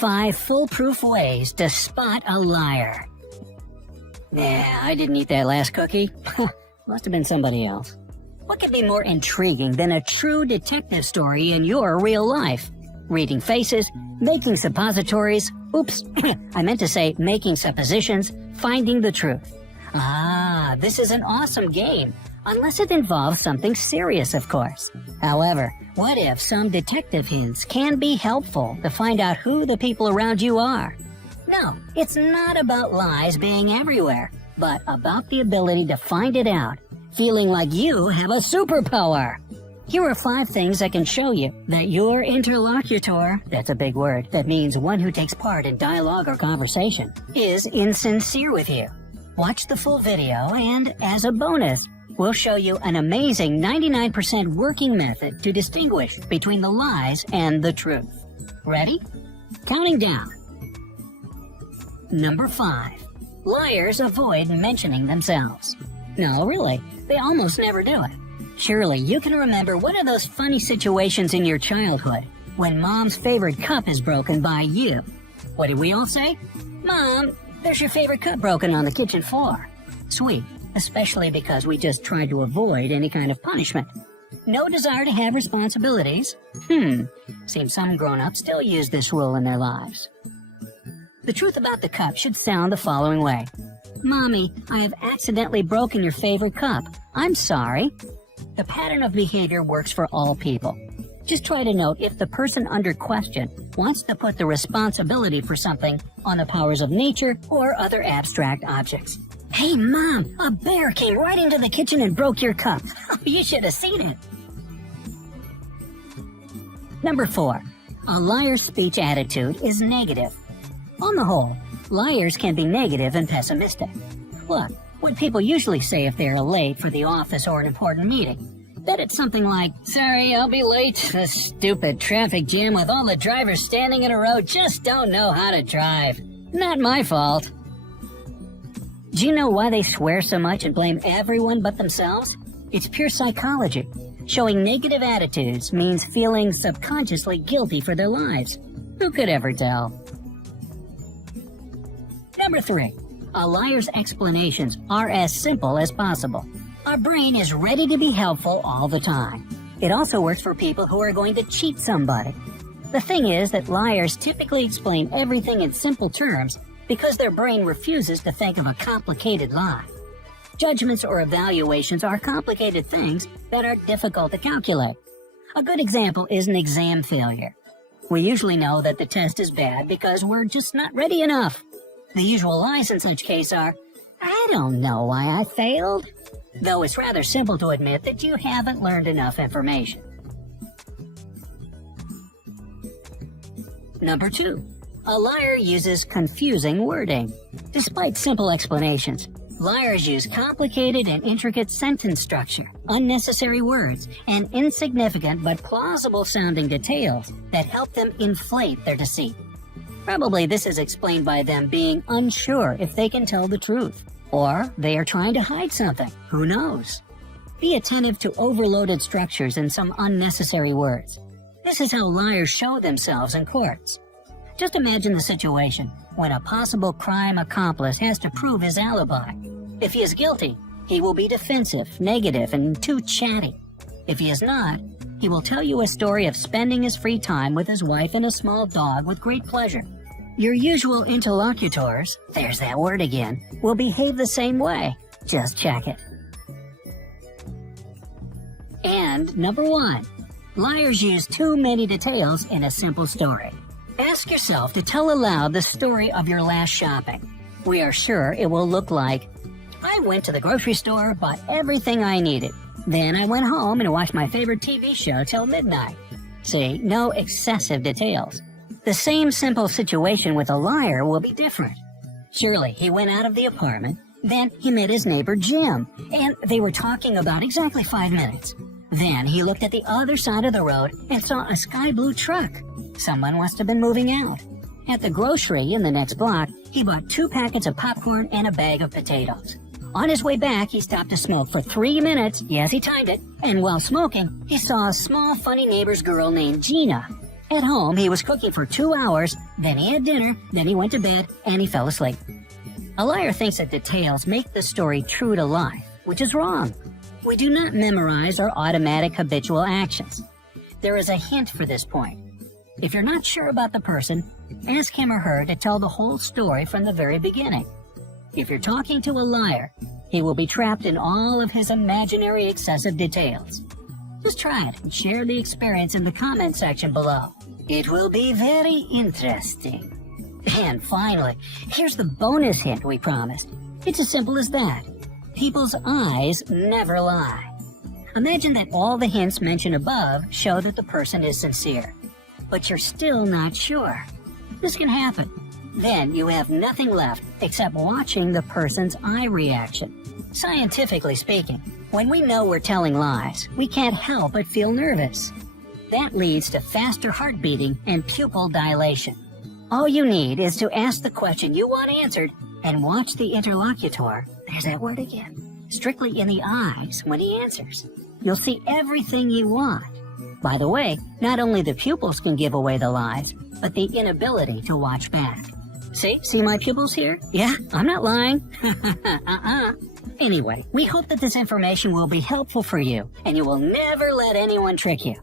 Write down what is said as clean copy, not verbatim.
5 foolproof ways to spot a liar. Nah, I didn't eat that last cookie. Must have been somebody else. What could be more intriguing than a true detective story in your real life? Reading faces, making suppositories, oops, I meant to say making suppositions, finding the truth. Ah, this is an awesome game, unless it involves something serious, of course. However, what if some detective hints can be helpful to find out who the people around you are? No, it's not about lies being everywhere, but about the ability to find it out, feeling like you have a superpower. Here are 5 things that can show you that your interlocutor, that's a big word, that means one who takes part in dialogue or conversation, is insincere with you. Watch the full video and, as a bonus, we'll show you an amazing 99% working method to distinguish between the lies and the truth. Ready? Counting down. Number 5. Liars avoid mentioning themselves. No, really, they almost never do it. Surely you can remember one of those funny situations in your childhood when mom's favorite cup is broken by you. What did we all say? Mom, there's your favorite cup broken on the kitchen floor. Sweet, especially because we just tried to avoid any kind of punishment. No desire to have responsibilities? Seems some grown-ups still use this rule in their lives. The truth about the cup should sound the following way. Mommy, I have accidentally broken your favorite cup. I'm sorry. The pattern of behavior works for all people. Just try to note if the person under question wants to put the responsibility for something on the powers of nature or other abstract objects. Hey, Mom, a bear came right into the kitchen and broke your cup. You should have seen it. Number 4. A liar's speech attitude is negative. On the whole, liars can be negative and pessimistic. Look, what people usually say if they're late for the office or an important meeting. Bet it's something like, sorry, I'll be late. This stupid traffic jam with all the drivers standing in a row just don't know how to drive. Not my fault. Do you know why they swear so much and blame everyone but themselves? It's pure psychology. Showing negative attitudes means feeling subconsciously guilty for their lives. Who could ever tell? Number 3. A liar's explanations are as simple as possible. Our brain is ready to be helpful all the time. It also works for people who are going to cheat somebody. The thing is that liars typically explain everything in simple terms because their brain refuses to think of a complicated lie. Judgments or evaluations are complicated things that are difficult to calculate. A good example is an exam failure. We usually know that the test is bad because we're just not ready enough. The usual lies in such case are, I don't know why I failed. Though it's rather simple to admit that you haven't learned enough information. Number 2. A liar uses confusing wording. Despite simple explanations, liars use complicated and intricate sentence structure, unnecessary words, and insignificant but plausible-sounding details that help them inflate their deceit. Probably this is explained by them being unsure if they can tell the truth, or they are trying to hide something. Who knows? Be attentive to overloaded structures and some unnecessary words. This is how liars show themselves in courts. Just imagine the situation when a possible crime accomplice has to prove his alibi. If he is guilty, he will be defensive, negative, and too chatty. If he is not, he will tell you a story of spending his free time with his wife and a small dog with great pleasure. Your usual interlocutors, there's that word again, will behave the same way. Just check it. And number 1, liars use too many details in a simple story. Ask yourself to tell aloud the story of your last shopping. We are sure it will look like, I went to the grocery store, bought everything I needed. Then I went home and watched my favorite TV show till midnight. See, no excessive details. The same simple situation with a liar will be different. Surely he went out of the apartment, then he met his neighbor Jim, and they were talking about exactly 5 minutes. Then he looked at the other side of the road and saw a sky blue truck. Someone must have been moving out. At the grocery in the next block, he bought 2 packets of popcorn and a bag of potatoes. On his way back, he stopped to smoke for 3 minutes. Yes, he timed it. And while smoking, he saw a small, funny neighbor's girl named Gina. At home, he was cooking for 2 hours, then he had dinner, then he went to bed, and he fell asleep. A liar thinks that details make the story true to life, which is wrong. We do not memorize our automatic habitual actions. There is a hint for this point. If you're not sure about the person, ask him or her to tell the whole story from the very beginning. If you're talking to a liar, he will be trapped in all of his imaginary excessive details. Just try it and share the experience in the comment section below. It will be very interesting. And finally, here's the bonus hint we promised. It's as simple as that. People's eyes never lie. Imagine that all the hints mentioned above show that the person is sincere, but you're still not sure. This can happen. Then you have nothing left except watching the person's eye reaction. Scientifically speaking, when we know we're telling lies, we can't help but feel nervous. That leads to faster heart beating and pupil dilation. All you need is to ask the question you want answered and watch the interlocutor, there's that word again, strictly in the eyes when he answers. You'll see everything you want. By the way, not only the pupils can give away the lies, but the inability to watch back. See my pupils here? Yeah, I'm not lying. Anyway, we hope that this information will be helpful for you, and you will never let anyone trick you.